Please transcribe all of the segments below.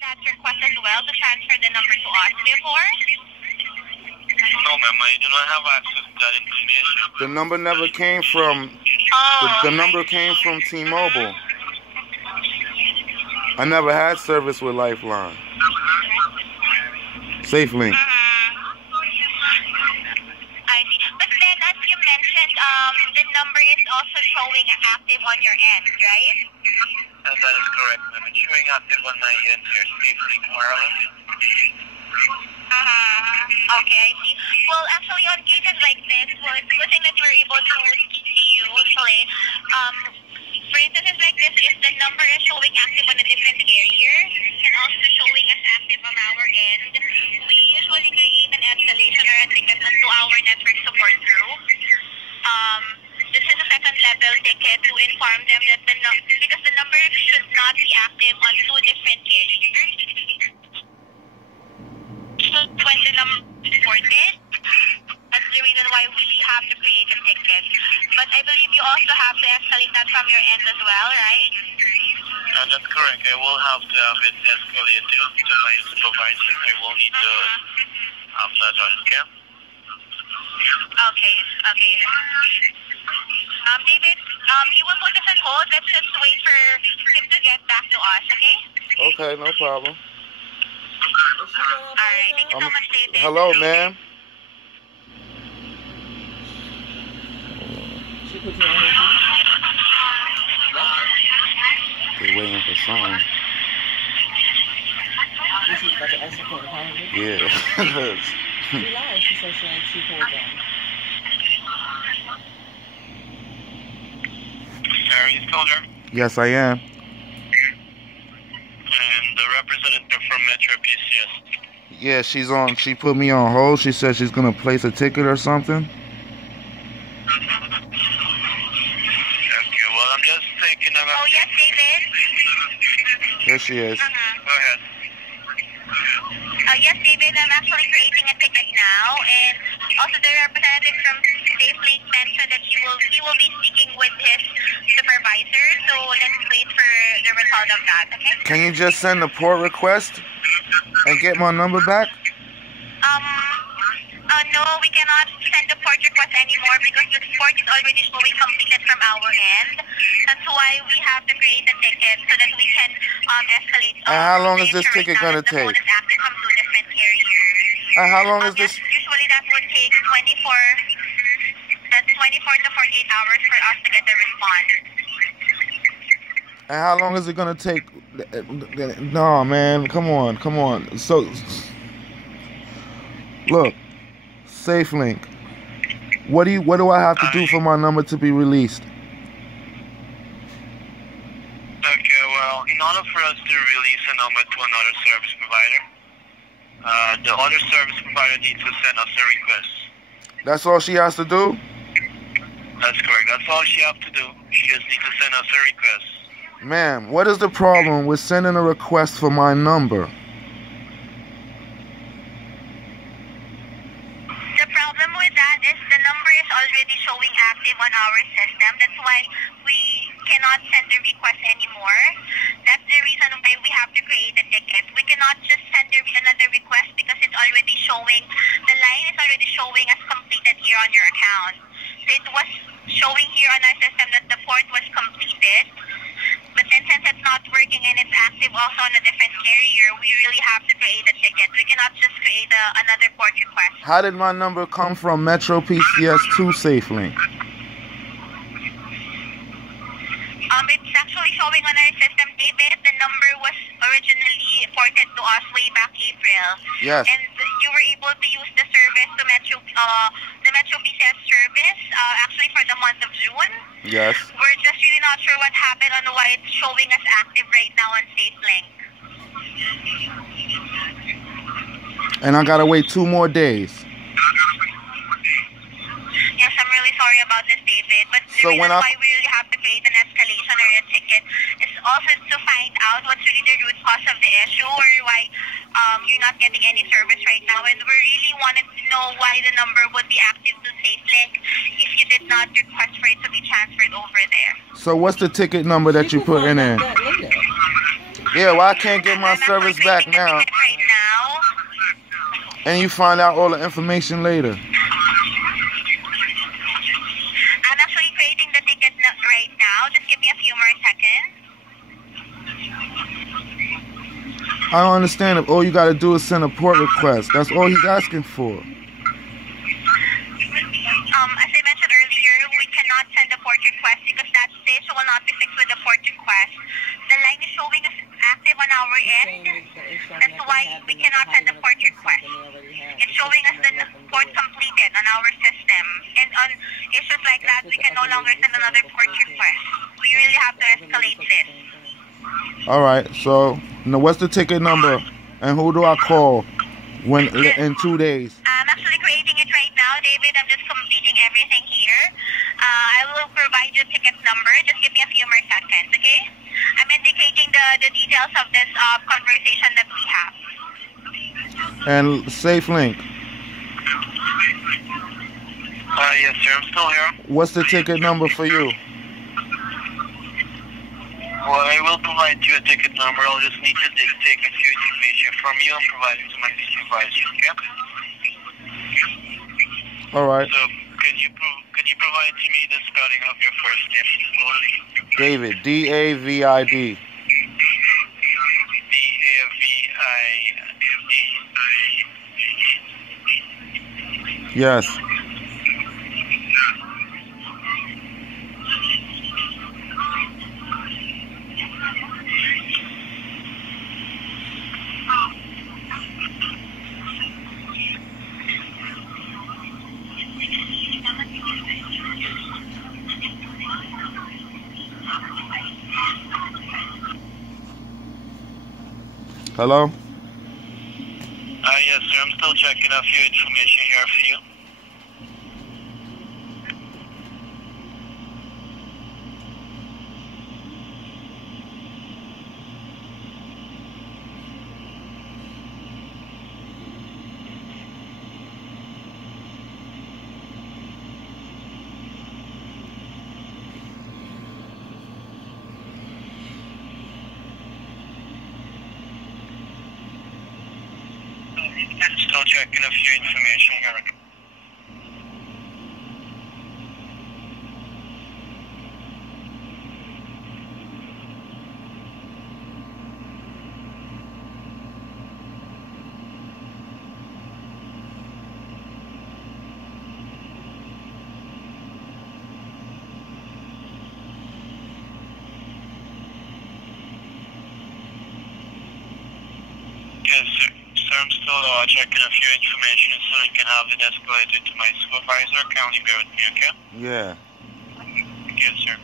That request as well to transfer the number to us before? No, ma'am, I do not have access to that information. The number never came from. The number came from T-Mobile. I never had service with Lifeline. SafeLink. I see. But then, as you mentioned, the number is also showing active on your end, right? That is correct, ma'am. It's showing active on my end here, SafeLink Wireless. Okay, I see. Well, actually, on cases like this, well, it's a good thing that we're able to speak to you, usually. For instances like this, if the number is showing active on a different carrier and also showing as active on our end, we usually create an escalation or a ticket onto our network support group. This is a second level ticket to inform them that because the number should not be active on two different carriers. When the number is reported, that's the reason why we have to create a ticket. But I believe you also have to escalate that from your end as well, right? That's correct. I will have to have it escalated to my supervisor. I will need to have that done, okay? Okay. David, he will put this on hold. Let's just wait for him to get back to us, okay? Okay, no problem. Alright, thank you so much, David. Hello, ma'am. They're waiting for something. Yeah. She said she called them. Are you still there? Yes, I am. And the representative from Metro PCS. Yeah, she's on. She put me on hold. She said she's gonna place a ticket or something. Okay, well, I'm just thinking about... Oh, yes, David? Here she is. Go ahead. Yes, David, I'm actually creating a ticket now, and also the representative from SafeLink mentioned that he will be speaking with his supervisor, so let's wait for the result of that, okay? Can you just send a port request and get my number back? No, we cannot send the port request anymore because the port is already showing completed from our end. That's why we have to create a ticket so that we can escalate. And how long is this ticket gonna take? The phone is active from two different carriers. And how long is this? Usually that would take 24 to 48 hours for us to get the response. And how long is it gonna take? No, man, come on. So, look, SafeLink. What do I have to do for my number to be released? Okay, well, in order for us to release a number to another service provider, the other service provider needs to send us a request. That's all she has to do? That's correct. That's all she has to do. She just needs to send us a request. Ma'am, what is the problem with sending a request for my number? The problem with that is the number is already showing active on our system. That's why we cannot send the request anymore. That's the reason why we have to create a ticket. We cannot just send another request because it's already showing, the line is already showing as completed here on your account. So it was showing here on our system that the port was completed. But then since it's not working and it's active also on a different carrier, we really have to create a ticket. We cannot just create another port request. How did my number come from Metro PCS to SafeLink? It's actually showing on our system, David. The number was originally ported to us way back April. Yes. And you were able to use the service to the Metro PCS service actually for the month of June. Yes. We're just really not sure what happened on why it's showing as active right now on SafeLink. And I gotta wait 2 more days. Yes, I'm really sorry about this, David. But the So reason why we really have to create an escalation or a ticket is also to find out what's really the root cause of the issue or why you're not getting any service right now. And we really wanted to know why the number would be active to SafeLink if you did not request for it to be transferred over there. So what's the ticket number that you put in there? Yeah, well, I can't get my I'm actually service back creating the now. ticket right now. And you find out all the information later. I'm actually creating the ticket right now. Just give me a few more seconds. I don't understand if all you gotta do is send a port request. That's all he's asking for. As I mentioned earlier, we cannot send a port request because that issue will not be fixed with a port request. The line is showing us active on our end. That's why we cannot send a port request. It's showing us the port completed on our system. And on issues like that, we can no longer send another port request. We really have to escalate this. Alright, so now what's the ticket number? And who do I call when in 2 days? I'm actually creating it right now, David. I'm just completing everything here. I will provide you ticket number. Just give me a few more seconds, okay? I'm indicating the details of this conversation that we have. And SafeLink, Yes, sir. I'm still here. what's the ticket number for you? Well, I will provide you a ticket number. I'll just need to take a few information from you and provide it to my supervisor, okay? Alright. So, can you provide to me the spelling of your first name, please? David, D-A-V-I-D. D-A-V-I-D? Yes. Hello? Yes, sir. I'm still checking a few information here for you. Still checking a few information here. Yes, sir. Sir, I'm still checking a few information so I can have it escalated to my supervisor. Kindly bear with me, okay? Yeah. Yes, sir.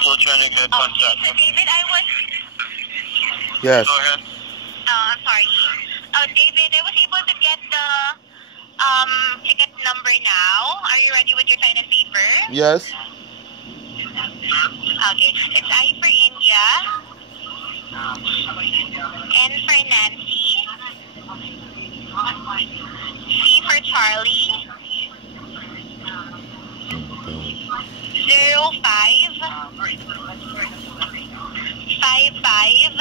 Still trying to get contact. So David, I was... Yes. Go ahead. I'm sorry. David, I was able to get the ticket number now. Are you ready with your pen and paper? Yes. Okay. It's I for India. N for Nancy. C for Charlie. 0555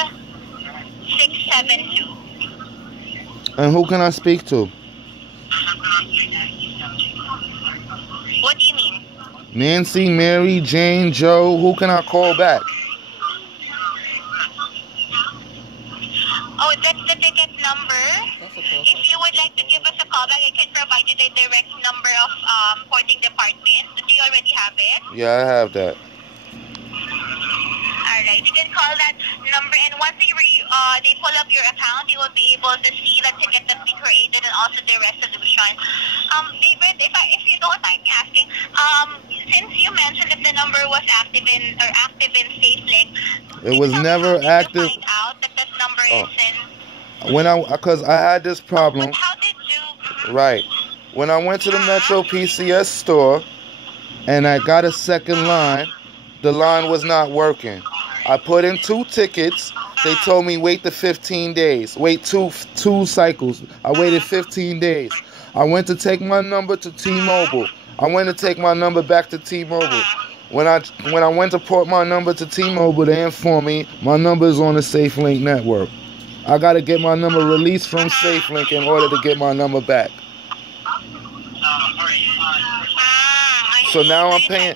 672. And who can I speak to? What do you mean? Nancy, Mary, Jane, Joe. Who can I call back? Oh, that's the ticket number. That's a close If you would like to give us a call back, I can provide you the direct number of porting department. Do you already have it? Yeah, I have that. Alright, you can call that number, and once they pull up your account, you will be able to see the ticket that we created and also the resolution. David, if you don't mind me asking, since you mentioned that the number was active in SafeLink, It was tell me never how did active. you find out that this number Oh. is in? Because I had this problem. But how did you? Right. When I went to the Metro PCS store and I got a second line, the line was not working. I put in 2 tickets. They told me wait the 15 days. Wait two cycles. I waited 15 days. I went to take my number to T-Mobile. I went to take my number back to T-Mobile. When I went to port my number to T-Mobile, they informed me my number is on the SafeLink network. I got to get my number released from SafeLink in order to get my number back. So now I'm paying.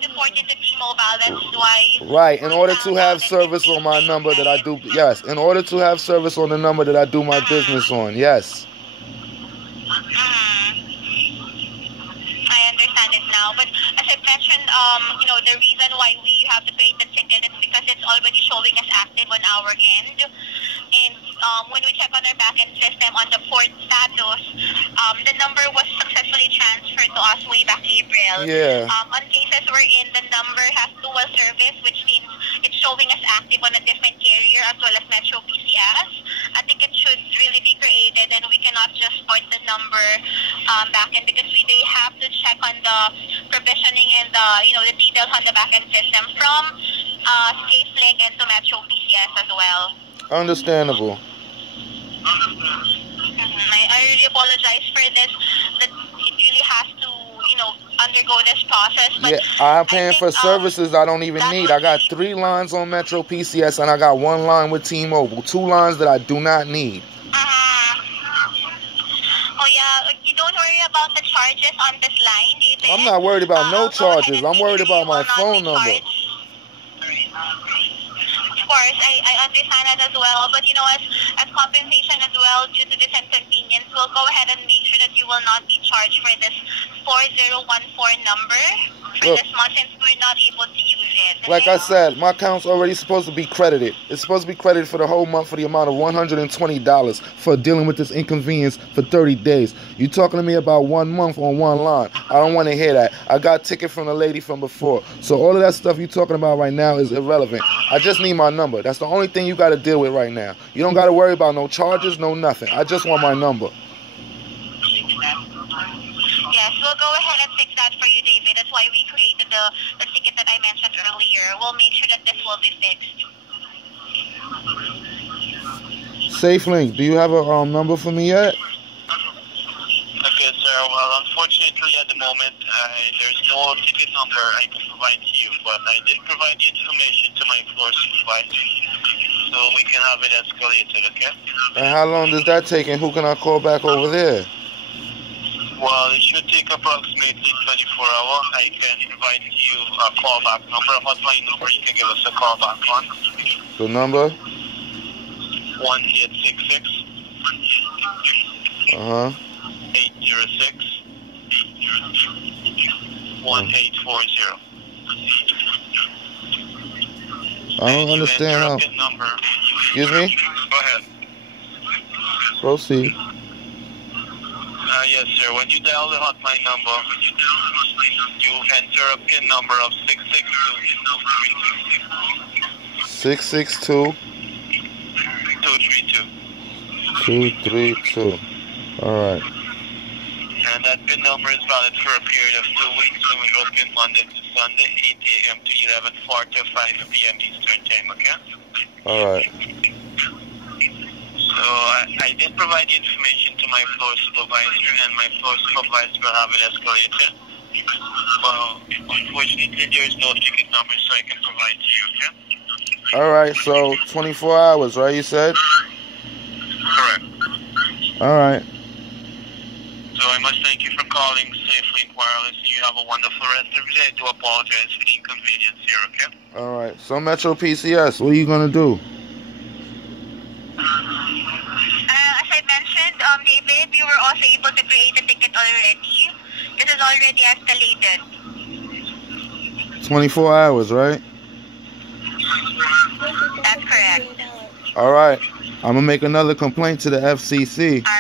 That's why. Right, in order to have service on my number that I do. Yes, in order to have service on the number that I do my business on. Yes. I understand it now, but as I mentioned, the reason why we have to create the ticket is because it's already showing as active on our end. And when we check on our backend system on the port status, the number was successfully transferred to us way back April. Yeah. On cases wherein the number has dual service, which means it's showing as active on a different carrier as well as Metro PCS, I think it should really be created, and we cannot just port the number back in because they have to check on the provisioning and the details on the backend system from SafeLink and to Metro PCS as well. Understandable. I really apologize for this. That it really has to, undergo this process. But Yeah, I'm paying for services I don't even need. I got 3 lines on Metro PCS and I got 1 line with T-Mobile. 2 lines that I do not need. Oh yeah, you don't worry about the charges on this line, David. I'm not worried about no charges. I'm worried about my phone number. Of course, I understand that as well. But as compensation as well due to this inconvenience, we'll go ahead and make sure that you will not be charged for this 4014 number for this month since we're not able to use it. Like I said, my account's already supposed to be credited. It's supposed to be credited for the whole month for the amount of $120 for dealing with this inconvenience for 30 days. You talking to me about 1 month on 1 line. I don't want to hear that. I got a ticket from the lady from before. So all of that stuff you're talking about right now is irrelevant. I just need my number. That's the only thing you got to deal with right now. You don't got to worry about no charges, no nothing. I just want my number. Yes, we'll go ahead and fix that for you, David. That's why we created the ticket that I mentioned earlier. We'll make sure that this will be fixed. SafeLink, do you have a number for me yet? Okay, sir. Well, unfortunately, at the moment, there's no ticket number I can provide to you, but I did provide the information to my floor supervisor, so we can have it escalated, okay? And how long does that take, and who can I call back over there? Well, it should take approximately 24 hours. I can provide you a callback number, a hotline number you can give us a call back on. The number? 1866. 806 1840. I don't understand how. Number. Excuse me? Go ahead. Proceed. Yes, sir. When you dial the hotline number, you enter a PIN number of 662 232. 232. All right. And that PIN number is valid for a period of 2 weeks, and we open Monday to Sunday, 8 a.m. to 11:45 p.m. Eastern Time, okay? All right. So I did provide the information to my floor supervisor, and my floor supervisor will have it escalated. Well, unfortunately, there is no ticket number, so I can provide to you, okay? All right. So 24 hours, right? You said. Correct. All right. So I must thank you for calling SafeLink Wireless. You have a wonderful rest of the day. I do apologize for the inconvenience here, okay? All right. So Metro PCS, what are you gonna do? As I mentioned, David, we were also able to create a ticket already. This is already escalated. 24 hours, right? That's correct. All right. I'm gonna make another complaint to the FCC. All